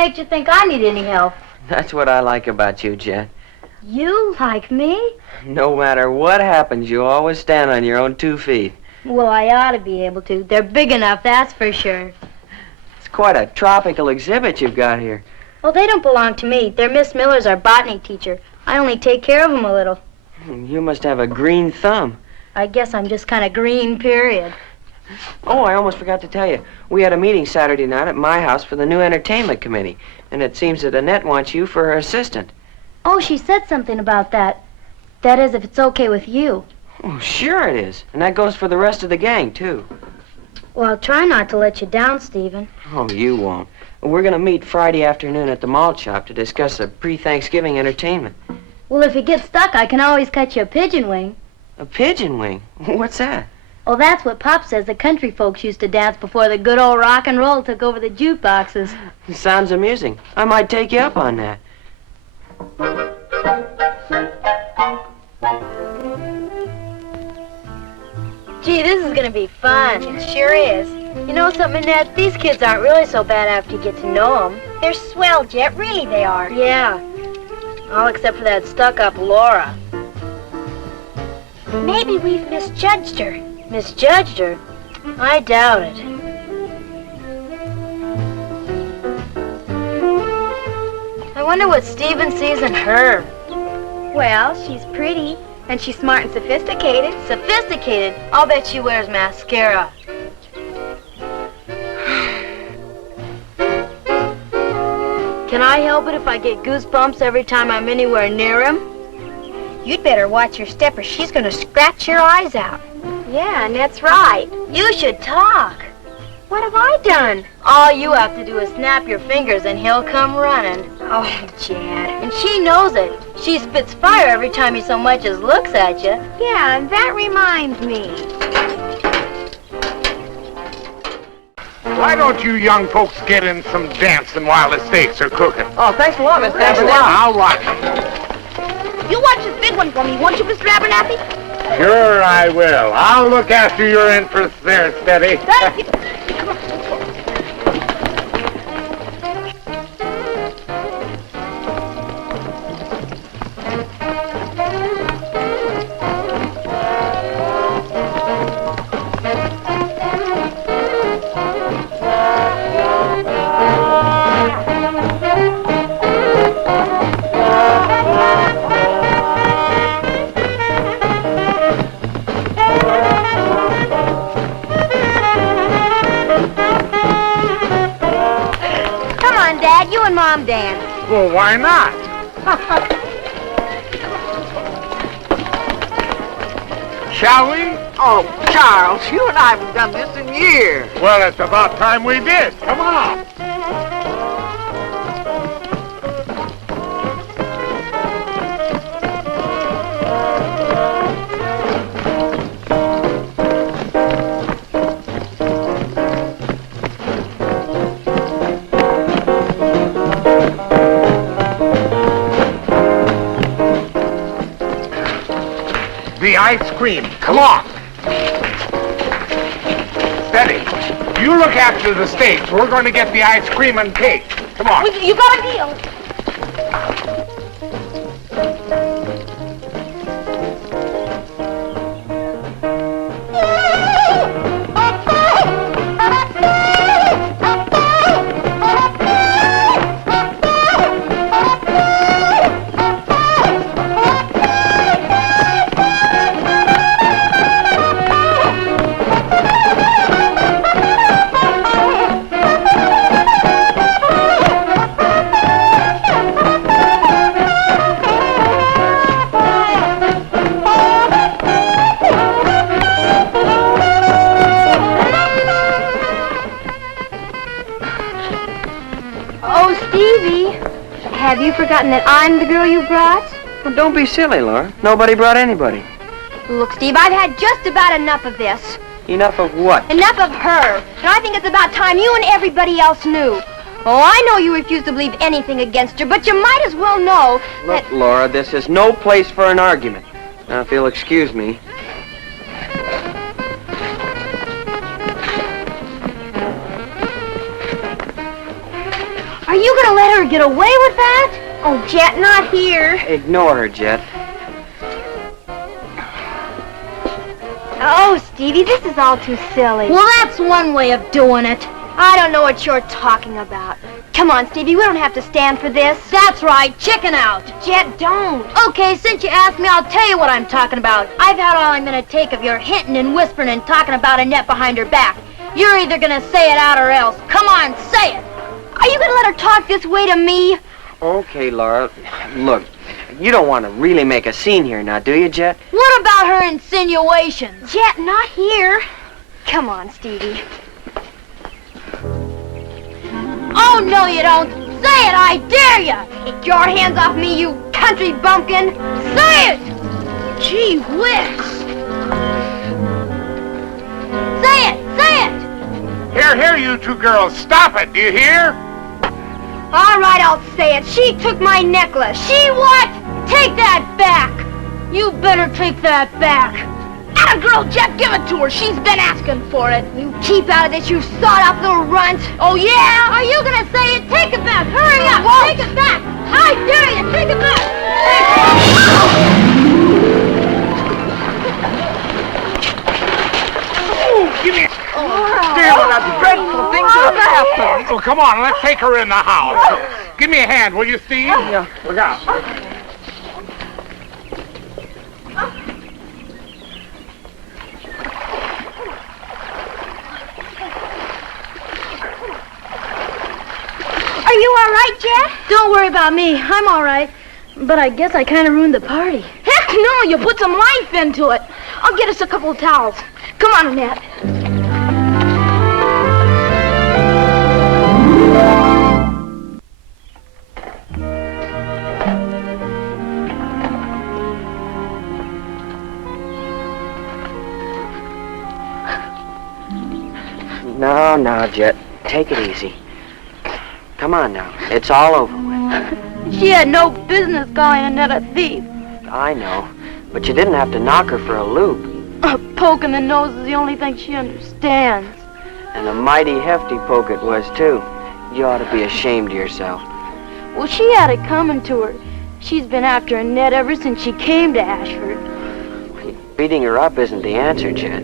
makes you think I need any help? That's what I like about you, Jet. You like me? No matter what happens, you always stand on your own 2 feet. Well, I ought to be able to. They're big enough, that's for sure. It's quite a tropical exhibit you've got here. Well, they don't belong to me. They're Miss Miller's, our botany teacher. I only take care of them a little. You must have a green thumb. I guess I'm just kind of green, period. Oh, I almost forgot to tell you. We had a meeting Saturday night at my house for the new entertainment committee, and it seems that Annette wants you for her assistant. Oh, she said something about that. That is, if it's okay with you. Oh, sure it is. And that goes for the rest of the gang, too. Well, I'll try not to let you down, Stephen. Oh, you won't. We're going to meet Friday afternoon at the malt shop to discuss the pre-Thanksgiving entertainment. Well, if you get stuck, I can always cut you a pigeon wing. A pigeon wing? What's that? Oh, that's what Pop says the country folks used to dance before the good old rock and roll took over the jukeboxes. Sounds amusing. I might take you up on that. Gee, this is gonna be fun. It sure is. You know something, Annette? These kids aren't really so bad after you get to know them. They're swell, Jet. Really, they are. Yeah. All except for that stuck-up Laura. Maybe we've misjudged her. Misjudged her? I doubt it. I wonder what Stephen sees in her. Well, she's pretty, and she's smart and sophisticated. Sophisticated? I'll bet she wears mascara. Can I help it if I get goosebumps every time I'm anywhere near him? You'd better watch your step or she's gonna scratch your eyes out. Yeah, Annette's right. You should talk. What have I done? All you have to do is snap your fingers and he'll come running. Oh, Jet. And she knows it. She spits fire every time he so much as looks at you. Yeah, and that reminds me. Why don't you young folks get in some dancing while the steaks are cooking? Oh, thanks a lot, Mr. Thanks a lot. I'll watch them. You watch this big one for me, won't you, Mr. Abernathy? Sure I will. I'll look after your interests there, Steady. Thank you. Mom dance. Well, why not? Shall we? Oh, Charles, you and I haven't done this in years. Well, it's about time we did. Come on. The ice cream. Come on. Steady. You look after the steaks. We're going to get the ice cream and cake. Come on. You got a deal. Have you forgotten that I'm the girl you brought? Well, don't be silly, Laura. Nobody brought anybody. Look, Steve, I've had just about enough of this. Enough of what? Enough of her. And I think it's about time you and everybody else knew. Oh, I know you refuse to believe anything against her, but you might as well know Look, that... Laura, this is no place for an argument. Now, if you'll excuse me. Are you gonna let her get away with that? Oh, Jet, not here. Ignore her, Jet. Oh, Stevie, this is all too silly. Well, that's one way of doing it. I don't know what you're talking about. Come on, Stevie, we don't have to stand for this. That's right, chicken out. Jet, don't. Okay, since you asked me, I'll tell you what I'm talking about. I've had all I'm gonna take of your hinting and whispering and talking about Annette behind her back. You're either gonna say it out or else. Come on, say it. Are you gonna let her talk this way to me? Okay, Laura. Look, you don't want to really make a scene here now, do you, Jet? What about her insinuations? Jet, not here. Come on, Stevie. Oh, no, you don't. Say it, I dare you. Get your hands off me, you country bumpkin. Say it. Gee whiz. Say it, say it. Here, you two girls. Stop it, do you hear? All right, I'll say it. She took my necklace. She what? Take that back. You better take that back. Atta girl, Jet, give it to her. She's been asking for it. You keep out of this, you sawed-off little runt. Oh, yeah? Are you gonna say it? Take it back. Hurry up. Walt. Take it back. I dare you. Take it back. Oh, give me... Dear, what dreadful thing could have happened. Oh, come on, let's take her in the house. Give me a hand, will you, Steve? Yeah. Look out. Are you all right, Jet? Don't worry about me. I'm all right. But I guess I kind of ruined the party. Heck no, you put some life into it. I'll get us a couple of towels. Come on, Annette. No, Jet. Take it easy. Come on now. It's all over with. She had no business calling Annette a thief. I know. But you didn't have to knock her for a loop. A poke in the nose is the only thing she understands. And a mighty hefty poke it was, too. You ought to be ashamed of yourself. Well, she had it coming to her. She's been after Annette ever since she came to Ashford. Beating her up isn't the answer, Jet.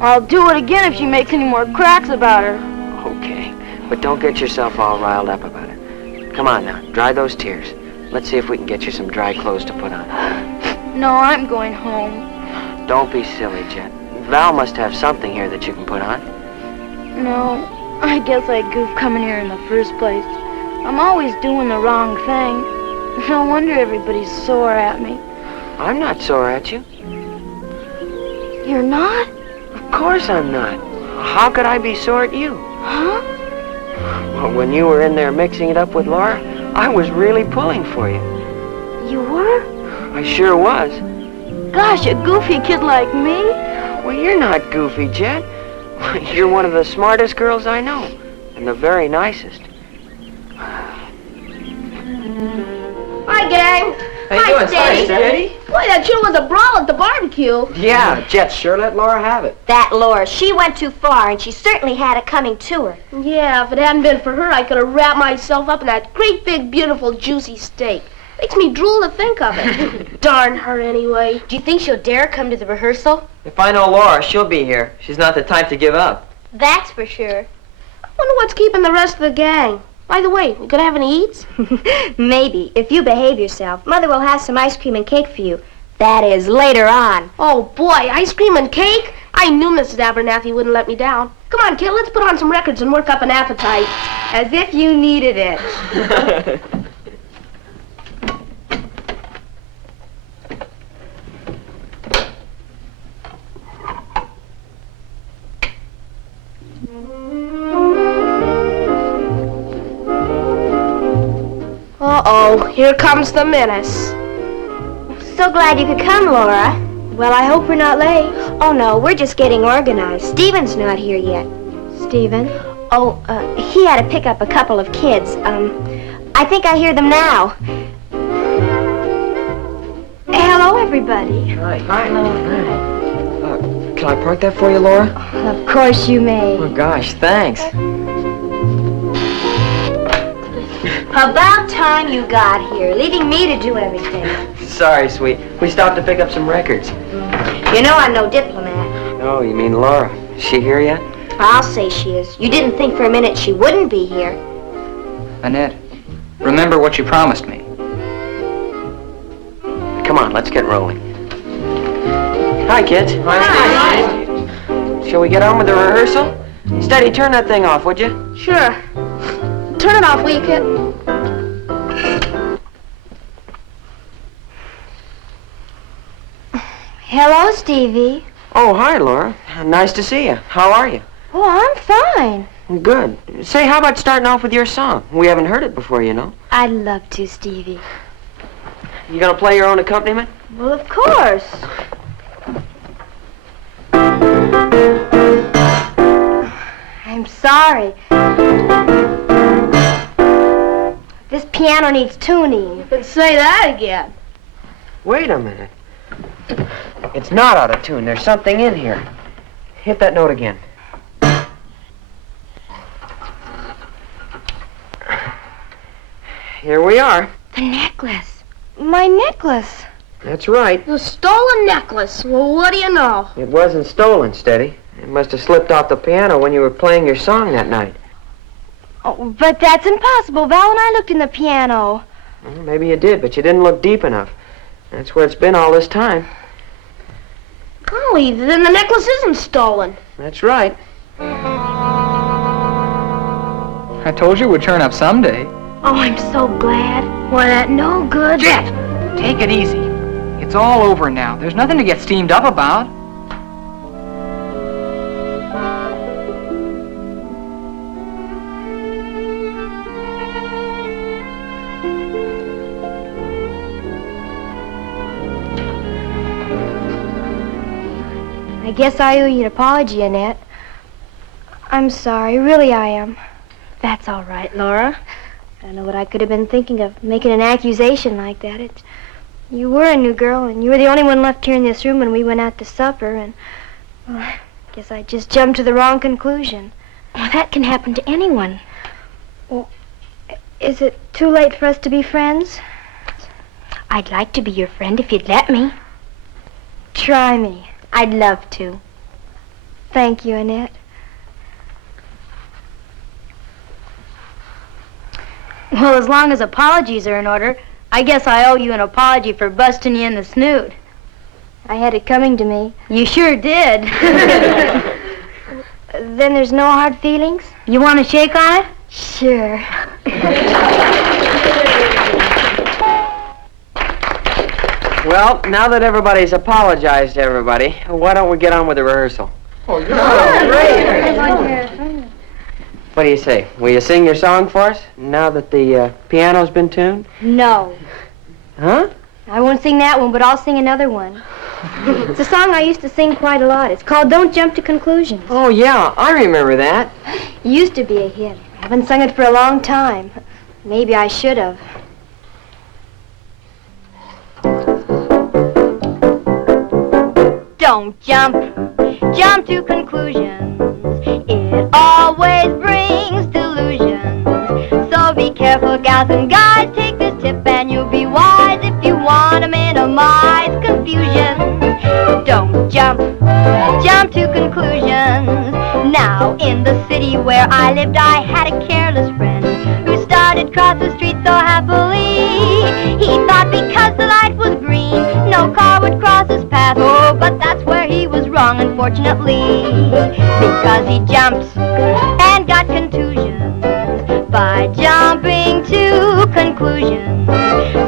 I'll do it again if she makes any more cracks about her. Okay, but don't get yourself all riled up about it. Come on now, dry those tears. Let's see if we can get you some dry clothes to put on. No, I'm going home. Don't be silly, Jet. Val must have something here that you can put on. No, I guess I goofed coming here in the first place. I'm always doing the wrong thing. No wonder everybody's sore at me. I'm not sore at you. You're not? Of course I'm not. How could I be sore at you? Huh? Well, when you were in there mixing it up with Laura, I was really pulling for you. You were? I sure was. Gosh, a goofy kid like me? Well, you're not goofy, Jet. You're one of the smartest girls I know, and the very nicest. Hi, gang. How you doing, Steady? Boy, that sure was a brawl at the barbecue. Yeah, Jet sure let Laura have it. That Laura, she went too far, and she certainly had it coming to her. Yeah, if it hadn't been for her, I could have wrapped myself up in that great big, beautiful, juicy steak. Makes me drool to think of it. Darn her, anyway. Do you think she'll dare come to the rehearsal? If I know Laura, she'll be here. She's not the type to give up. That's for sure. I wonder what's keeping the rest of the gang. By the way, we gonna have any eats? Maybe, if you behave yourself. Mother will have some ice cream and cake for you. That is, later on. Oh, boy, ice cream and cake? I knew Mrs. Abernathy wouldn't let me down. Come on, kid, let's put on some records and work up an appetite. As if you needed it. Uh-oh, here comes the menace. So glad you could come, Laura. Well, I hope we're not late. Oh, no, we're just getting organized. Stephen's not here yet. Stephen? Oh, he had to pick up a couple of kids. I think I hear them now. Hello, everybody. Hi. Can I park that for you, Laura? Of course you may. Oh, gosh, thanks. About time you got here, leaving me to do everything. Sorry, sweet. We stopped to pick up some records. You know I'm no diplomat. Oh, you mean Laura? Is she here yet? I'll say she is. You didn't think for a minute she wouldn't be here. Annette, remember what you promised me. Come on, let's get rolling. Hi, kids. Hi. Shall we get on with the rehearsal? Steady, turn that thing off, would you? Sure. Turn it off, will you, kid? Hello, Stevie. Oh, hi, Laura. Nice to see you. How are you? Oh, I'm fine. Good. Say, how about starting off with your song? We haven't heard it before, you know. I'd love to, Stevie. You gonna play your own accompaniment? Well, of course. I'm sorry. This piano needs tuning. You can say that again. Wait a minute. It's not out of tune. There's something in here. Hit that note again. Here we are. The necklace. My necklace. That's right. The stolen necklace. Well, what do you know? It wasn't stolen, Steady. It must have slipped off the piano when you were playing your song that night. Oh, but that's impossible. Val and I looked in the piano. Well, maybe you did, but you didn't look deep enough. That's where it's been all this time. Golly, then the necklace isn't stolen. That's right. I told you it would turn up someday. Oh, I'm so glad. Why, that no good. Jet, take it easy. It's all over now. There's nothing to get steamed up about. I guess I owe you an apology, Annette. I'm sorry, really I am. That's all right, Laura. I don't know what I could have been thinking of, making an accusation like that. You were a new girl, and you were the only one left here in this room when we went out to supper, and, well, I guess I just jumped to the wrong conclusion. Well, that can happen to anyone. Well, is it too late for us to be friends? I'd like to be your friend if you'd let me. Try me. I'd love to. Thank you, Annette. Well, as long as apologies are in order, I guess I owe you an apology for busting you in the snoot. I had it coming to me. You sure did. Then there's no hard feelings? You want to shake on it? Sure. Well, now that everybody's apologized to everybody, why don't we get on with the rehearsal? Oh, yeah. What do you say? Will you sing your song for us, now that the piano's been tuned? No. Huh? I won't sing that one, but I'll sing another one. It's a song I used to sing quite a lot. It's called Don't Jump to Conclusions. Oh, yeah, I remember that. It used to be a hit. I haven't sung it for a long time. Maybe I should have. Don't jump to conclusions. It always brings delusions. So be careful, gals and guys. Take this tip and you'll be wise if you want to minimize confusion. Don't jump to conclusions. Now, in the city where I lived, I had a careless friend who started across the street so happily. He thought because the light was green, no car would cross his path. Oh, but that's where he was wrong, unfortunately, because he jumped and got contusions by jumping to conclusions.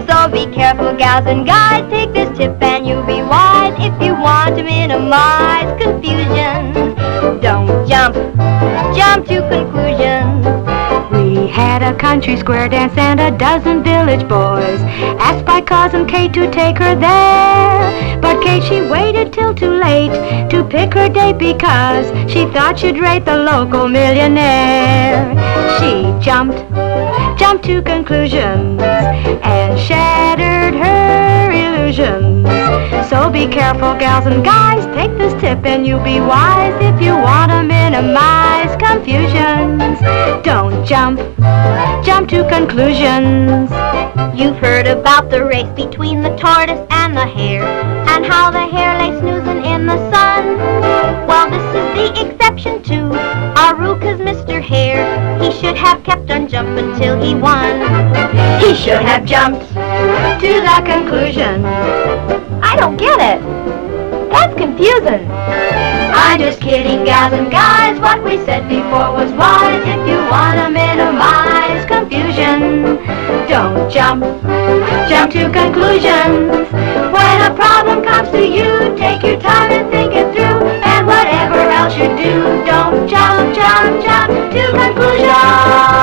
So be careful, gals and guys. Take this tip and you'll be wise if you want to minimize confusion. Don't jump to conclusions. We had a country square dance and a dozen village boys asked by Cousin Kate to take her there. But Kate, she waited till too late to pick her date because she thought she'd rate the local millionaire. She jumped to conclusions and shattered her illusions. So be be careful, gals and guys. Take this tip and you'll be wise. If you want to minimize confusions, don't jump to conclusions. You've heard about the race between the tortoise and the hare, and how the hare lay snoozing in the sun. Well, this is the exception to our rule, 'cause Mr. Hare, he should have kept on jumping till he won. He should have jumped to the conclusion. I don't get it. That's confusing. I'm just kidding, gals and guys. What we said before was wise. If you want to minimize confusion, don't jump to conclusions. When a problem comes to you, take your time and think it through. And whatever else you do, don't jump to conclusions.